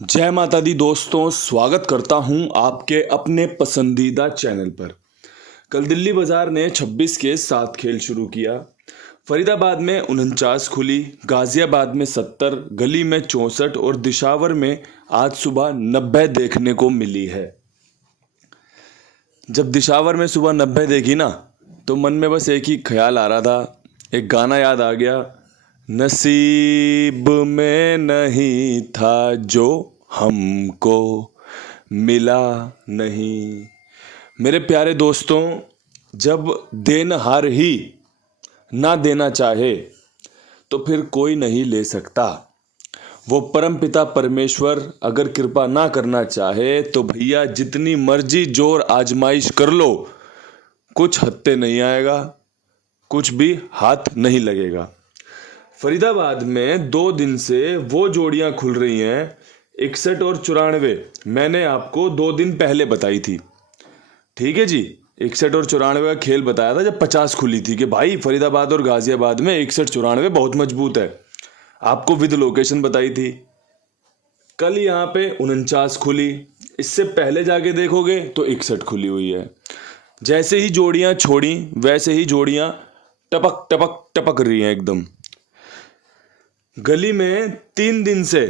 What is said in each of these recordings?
जय माता दी दोस्तों, स्वागत करता हूं आपके अपने पसंदीदा चैनल पर। कल दिल्ली बाजार ने 26 के साथ खेल शुरू किया। फरीदाबाद में 49 खुली, गाजियाबाद में 70, गली में 64 और दिशावर में आज सुबह 90 देखने को मिली है। जब दिशावर में सुबह 90 देखी ना, तो मन में बस एक ही ख्याल आ रहा था, एक गाना याद आ गया, नसीब में नहीं था जो हमको मिला नहीं। मेरे प्यारे दोस्तों, जब देनहार ही ना देना चाहे तो फिर कोई नहीं ले सकता। वो परमपिता परमेश्वर अगर कृपा ना करना चाहे तो भैया जितनी मर्जी जोर आजमाइश कर लो, कुछ हत्ते नहीं आएगा, कुछ भी हाथ नहीं लगेगा। फरीदाबाद में 2 दिन से वो जोड़ियां खुल रही हैं, 61 और 94। मैंने आपको 2 दिन पहले बताई थी, ठीक है जी। 61 और 94 का खेल बताया था जब 50 खुली थी कि भाई फरीदाबाद और गाजियाबाद में 61-94 बहुत मजबूत है। आपको विद लोकेशन बताई थी। कल यहाँ पे 49 खुली, इससे पहले जाके देखोगे तो 61 खुली हुई है। जैसे ही जोड़ियां छोड़ी वैसे ही जोड़ियां टपक टपक टपक रही हैं एकदम। गली में 3 दिन से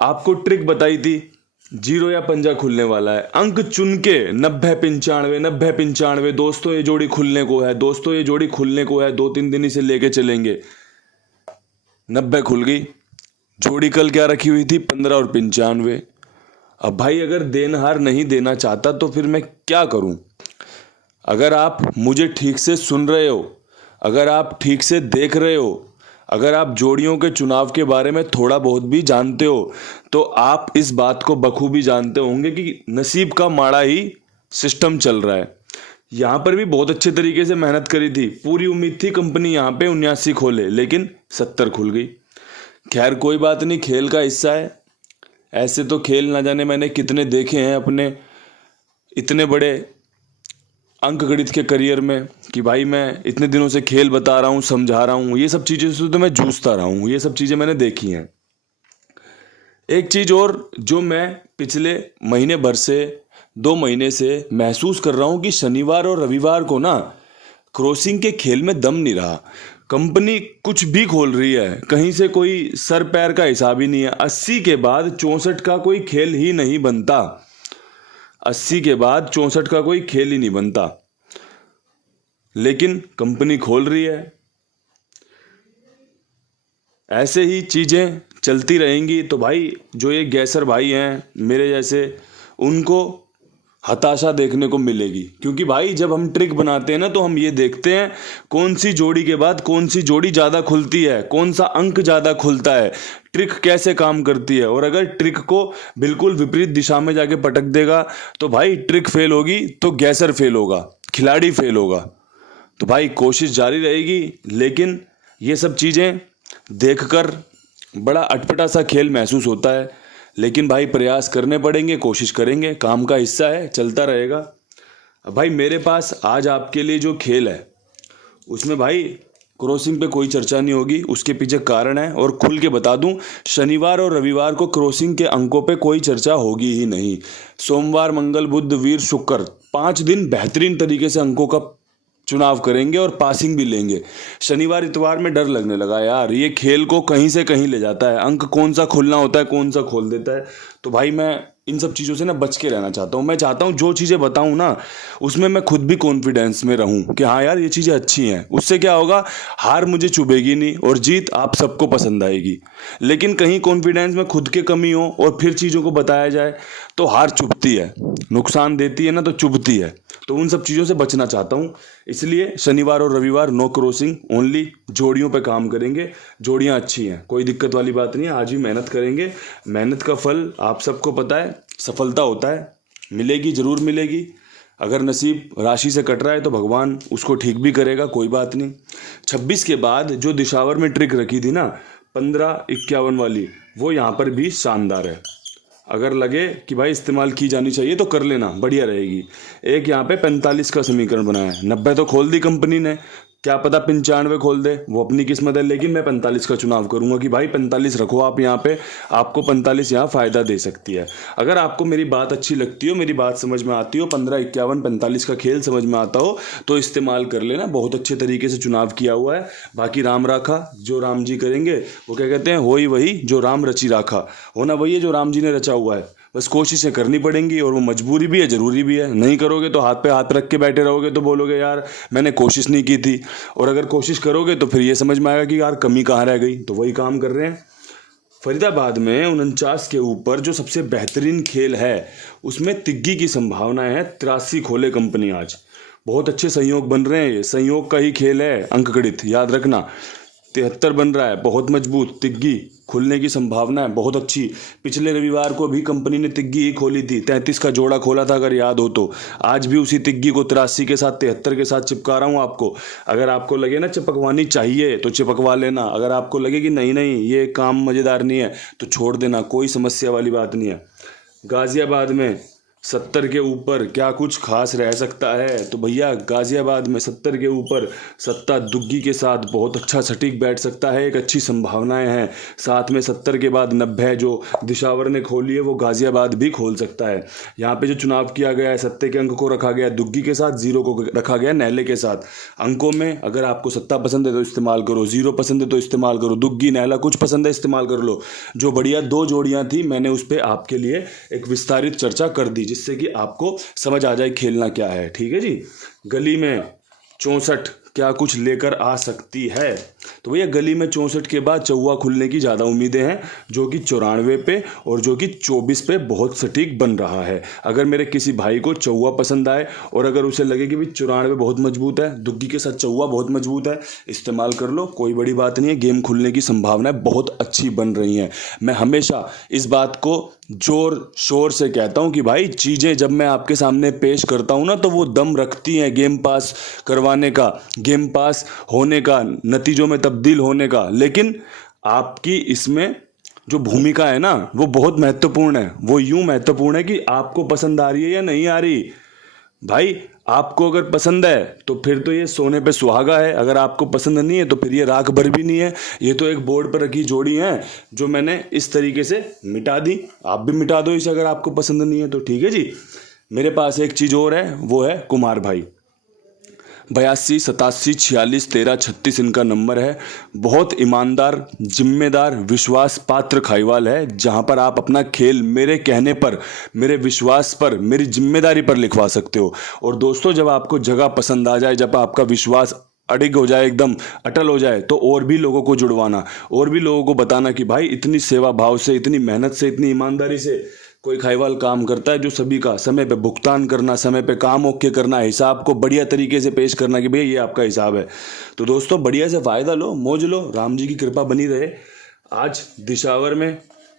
आपको ट्रिक बताई थी, जीरो या पंजा खुलने वाला है। अंक चुन के 90-95 90-95, दोस्तों ये जोड़ी खुलने को है, दोस्तों ये जोड़ी खुलने को है, 2-3 दिन इसे लेके चलेंगे। 90 खुल गई। जोड़ी कल क्या रखी हुई थी? 15 और 95। अब भाई अगर देनहार नहीं देना चाहता तो फिर मैं क्या करूं? अगर आप मुझे ठीक से सुन रहे हो, अगर आप ठीक से देख रहे हो, अगर आप जोड़ियों के चुनाव के बारे में थोड़ा बहुत भी जानते हो, तो आप इस बात को बखूबी जानते होंगे कि नसीब का माड़ा ही सिस्टम चल रहा है। यहाँ पर भी बहुत अच्छे तरीके से मेहनत करी थी, पूरी उम्मीद थी कंपनी यहाँ पे 79 खोले, लेकिन 70 खुल गई। खैर कोई बात नहीं, खेल का हिस्सा है। ऐसे तो खेल ना जाने मैंने कितने देखे हैं अपने इतने बड़े अंक गणित के करियर में कि भाई मैं इतने दिनों से खेल बता रहा हूँ, समझा रहा हूँ, ये सब चीज़ें से तो मैं जूझता रहा हूँ, ये सब चीज़ें मैंने देखी हैं। एक चीज़ और जो मैं पिछले महीने भर से 2 महीने से महसूस कर रहा हूँ कि शनिवार और रविवार को ना क्रॉसिंग के खेल में दम नहीं रहा। कंपनी कुछ भी खोल रही है, कहीं से कोई सर पैर का हिसाब ही नहीं है। 80 के बाद 64 का कोई खेल ही नहीं बनता। 80 के बाद 64 का कोई खेल ही नहीं बनता, लेकिन कंपनी खोल रही है। ऐसे ही चीज़ें चलती रहेंगी तो भाई जो ये गैसर भाई हैं मेरे जैसे, उनको हताशा देखने को मिलेगी। क्योंकि भाई जब हम ट्रिक बनाते हैं ना, तो हम ये देखते हैं कौन सी जोड़ी के बाद कौन सी जोड़ी ज़्यादा खुलती है, कौन सा अंक ज़्यादा खुलता है, ट्रिक कैसे काम करती है। और अगर ट्रिक को बिल्कुल विपरीत दिशा में जाके पटक देगा तो भाई ट्रिक फेल होगी तो गैसर फेल होगा, खिलाड़ी फेल होगा। तो भाई कोशिश जारी रहेगी, लेकिन ये सब चीज़ें देखकर बड़ा अटपटा सा खेल महसूस होता है। लेकिन भाई प्रयास करने पड़ेंगे, कोशिश करेंगे, काम का हिस्सा है, चलता रहेगा। अब भाई मेरे पास आज आपके लिए जो खेल है उसमें भाई क्रॉसिंग पे कोई चर्चा नहीं होगी, उसके पीछे कारण है। और खुल के बता दूं, शनिवार और रविवार को क्रॉसिंग के अंकों पे कोई चर्चा होगी ही नहीं। सोमवार, मंगल, बुध, वीर, शुक्र 5 दिन बेहतरीन तरीके से अंकों का चुनाव करेंगे और पासिंग भी लेंगे। शनिवार इतवार में डर लगने लगा यार, ये खेल को कहीं से कहीं ले जाता है, अंक कौन सा खुलना होता है, कौन सा खोल देता है। तो भाई मैं इन सब चीज़ों से ना बच के रहना चाहता हूँ। मैं चाहता हूँ जो चीज़ें बताऊँ ना, उसमें मैं खुद भी कॉन्फिडेंस में रहूँ कि हाँ यार ये चीज़ें अच्छी हैं। उससे क्या होगा, हार मुझे चुभेगी नहीं और जीत आप सबको पसंद आएगी। लेकिन कहीं कॉन्फिडेंस में खुद के कमी हो और फिर चीज़ों को बताया जाए तो हार चुभती है, नुकसान देती है ना, तो चुभती है। तो उन सब चीज़ों से बचना चाहता हूँ, इसलिए शनिवार और रविवार नो क्रॉसिंग, ओनली जोड़ियों पे काम करेंगे। जोड़ियाँ अच्छी हैं, कोई दिक्कत वाली बात नहीं है। आज भी मेहनत करेंगे, मेहनत का फल आप सबको पता है, सफलता होता है, मिलेगी, ज़रूर मिलेगी। अगर नसीब राशि से कट रहा है तो भगवान उसको ठीक भी करेगा, कोई बात नहीं। 26 के बाद जो दिशावर में ट्रिक रखी थी ना, 15-51 वाली, वो यहाँ पर भी शानदार है। अगर लगे कि भाई इस्तेमाल की जानी चाहिए तो कर लेना, बढ़िया रहेगी। एक यहाँ पे 45 का समीकरण बनाया है, 90 तो खोल दी कंपनी ने, क्या पता 95 खोल दे, वो अपनी किस्मत है। लेकिन मैं 45 का चुनाव करूंगा कि भाई 45 रखो आप यहाँ पे, आपको 45 यहाँ फ़ायदा दे सकती है। अगर आपको मेरी बात अच्छी लगती हो, मेरी बात समझ में आती हो, 15, 51, 45 का खेल समझ में आता हो तो इस्तेमाल कर लेना। बहुत अच्छे तरीके से चुनाव किया हुआ है। बाकी राम राखा, जो राम जी करेंगे वो क्या कहते हैं, हो ही वही जो राम रची राखा, होना वही है जो राम जी ने रचा हुआ है। बस कोशिशें करनी पड़ेंगी और वो मजबूरी भी है, ज़रूरी भी है। नहीं करोगे तो हाथ पे हाथ रख के बैठे रहोगे तो बोलोगे यार मैंने कोशिश नहीं की थी। और अगर कोशिश करोगे तो फिर ये समझ में आएगा कि यार कमी कहाँ रह गई। तो वही काम कर रहे हैं। फरीदाबाद में 49 के ऊपर जो सबसे बेहतरीन खेल है उसमें तिग्गी की संभावनाएं हैं। 83 खोले कंपनी आज, बहुत अच्छे संयोग बन रहे हैं। ये संयोग का ही खेल है, अंकगणित याद रखना। 73 बन रहा है, बहुत मजबूत। तिग्गी खुलने की संभावना है बहुत अच्छी। पिछले रविवार को भी कंपनी ने तिग्गी ही खोली थी, 33 का जोड़ा खोला था अगर याद हो तो। आज भी उसी तिग्गी को 83 के साथ 73 के साथ चिपका रहा हूँ आपको। अगर आपको लगे ना चिपकवानी चाहिए तो चिपकवा लेना। अगर आपको लगे कि नहीं नहीं ये काम मज़ेदार नहीं है तो छोड़ देना, कोई समस्या वाली बात नहीं है। गाज़ियाबाद में 70 के ऊपर क्या कुछ खास रह सकता है? तो भैया गाज़ियाबाद में 70 के ऊपर सत्ता दुग्गी के साथ बहुत अच्छा सटीक बैठ सकता है, एक अच्छी संभावनाएं हैं। साथ में 70 के बाद 90 जो दिशावर ने खोली है वो गाज़ियाबाद भी खोल सकता है। यहाँ पे जो चुनाव किया गया है, सत्ते के अंक को रखा गया दुग्गी के साथ, 0 को रखा गया नहले के साथ। अंकों में अगर आपको सत्ता पसंद है तो इस्तेमाल करो, 0 पसंद है तो इस्तेमाल करो, दुग्गी नहला कुछ पसंद है इस्तेमाल कर लो। जो बढ़िया 2 जोड़ियाँ थी मैंने उस पर आपके लिए एक विस्तारित चर्चा कर दी जिससे कि आपको समझ आ जाए खेलना क्या है। ठीक है जी। गली में 64 क्या कुछ लेकर आ सकती है? तो भैया गली में 64 के बाद चौवा खुलने की ज़्यादा उम्मीदें हैं, जो कि 94 पे और जो कि 24 पे बहुत सटीक बन रहा है। अगर मेरे किसी भाई को चौवा पसंद आए और अगर उसे लगे कि भी 94 बहुत मजबूत है, दुग्गी के साथ चौवा बहुत मजबूत है, इस्तेमाल कर लो, कोई बड़ी बात नहीं है। गेम खुलने की संभावनाएं बहुत अच्छी बन रही हैं। मैं हमेशा इस बात को जोर शोर से कहता हूं कि भाई चीज़ें जब मैं आपके सामने पेश करता हूं ना तो वो दम रखती हैं गेम पास करवाने का, गेम पास होने का, नतीजों में तब्दील होने का। लेकिन आपकी इसमें जो भूमिका है ना वो बहुत महत्वपूर्ण है। वो यूं महत्वपूर्ण है कि आपको पसंद आ रही है या नहीं आ रही। भाई आपको अगर पसंद है तो फिर तो ये सोने पे सुहागा है, अगर आपको पसंद नहीं है तो फिर ये राख भर भी नहीं है। ये तो एक बोर्ड पर रखी जोड़ी है जो मैंने इस तरीके से मिटा दी। आप भी मिटा दो इसे अगर आपको पसंद नहीं है तो। ठीक है जी। मेरे पास एक चीज़ और है, वो है कुमार भाई। 82, 87, 46, 13, 36 इनका नंबर है। बहुत ईमानदार, जिम्मेदार, विश्वास पात्र खाईवाल है, जहां पर आप अपना खेल मेरे कहने पर, मेरे विश्वास पर, मेरी जिम्मेदारी पर लिखवा सकते हो। और दोस्तों जब आपको जगह पसंद आ जाए, जब आपका विश्वास अडिग हो जाए, एकदम अटल हो जाए, तो और भी लोगों को जुड़वाना, और भी लोगों को बताना कि भाई इतनी सेवा भाव से, इतनी मेहनत से, इतनी ईमानदारी से कोई खाईवाल काम करता है, जो सभी का समय पे भुगतान करना, समय पे काम ओके करना, हिसाब को बढ़िया तरीके से पेश करना कि भैया ये आपका हिसाब है। तो दोस्तों बढ़िया से फ़ायदा लो, मौज लो, राम जी की कृपा बनी रहे। आज दिशावर में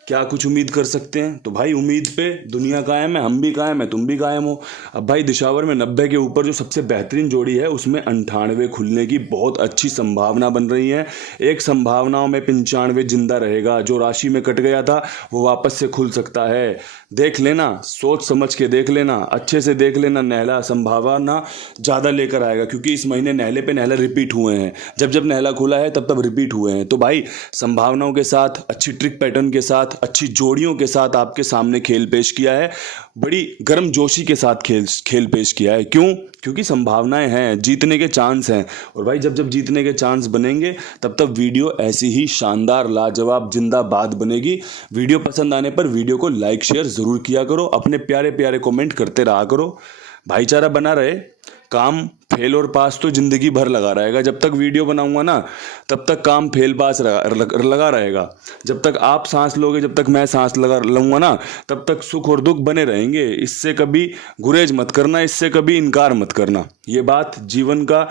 क्या कुछ उम्मीद कर सकते हैं? तो भाई उम्मीद पे दुनिया कायम है, हम भी कायम है, तुम भी कायम हो। अब भाई दिशावर में 90 के ऊपर जो सबसे बेहतरीन जोड़ी है उसमें 98 खुलने की बहुत अच्छी संभावना बन रही है। एक संभावनाओं में 95 जिंदा रहेगा, जो राशि में कट गया था वो वापस से खुल सकता है। देख लेना, सोच समझ के देख लेना, अच्छे से देख लेना। नहला संभावना ज़्यादा लेकर आएगा क्योंकि इस महीने नहले पे नहला रिपीट हुए हैं। जब जब नहला खुला है तब तब रिपीट हुए हैं। तो भाई संभावनाओं के साथ, अच्छी ट्रिक पैटर्न के साथ, अच्छी जोड़ियों के साथ आपके सामने खेल पेश किया है। बड़ी गर्म जोशी के साथ खेल पेश किया है। क्यों? क्योंकि संभावनाएं हैं, जीतने के चांस हैं। और भाई जब जब जीतने के चांस बनेंगे तब तब वीडियो ऐसी ही शानदार, लाजवाब, जिंदाबाद बनेगी। वीडियो पसंद आने पर वीडियो को लाइक शेयर ज़रूर किया करो, अपने प्यारे प्यारे कमेंट करते रहा करो, भाईचारा बना रहे। काम फेल और पास तो ज़िंदगी भर लगा रहेगा। जब तक वीडियो बनाऊंगा ना तब तक काम फेल पास लगा रहेगा। जब तक आप सांस लोगे, जब तक मैं सांस लगा लूँगा ना तब तक सुख और दुख बने रहेंगे। इससे कभी गुरेज मत करना, इससे कभी इनकार मत करना। ये बात जीवन का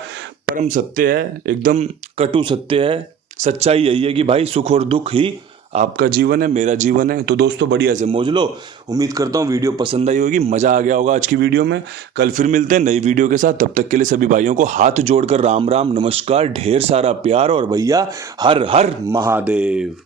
परम सत्य है, एकदम कटु सत्य है। सच्चाई यही है कि भाई सुख और दुख ही आपका जीवन है, मेरा जीवन है। तो दोस्तों बढ़िया से मौज लो। उम्मीद करता हूँ वीडियो पसंद आई होगी, मज़ा आ गया होगा आज की वीडियो में। कल फिर मिलते हैं नई वीडियो के साथ। तब तक के लिए सभी भाइयों को हाथ जोड़कर राम राम, नमस्कार, ढेर सारा प्यार और भैया हर हर महादेव।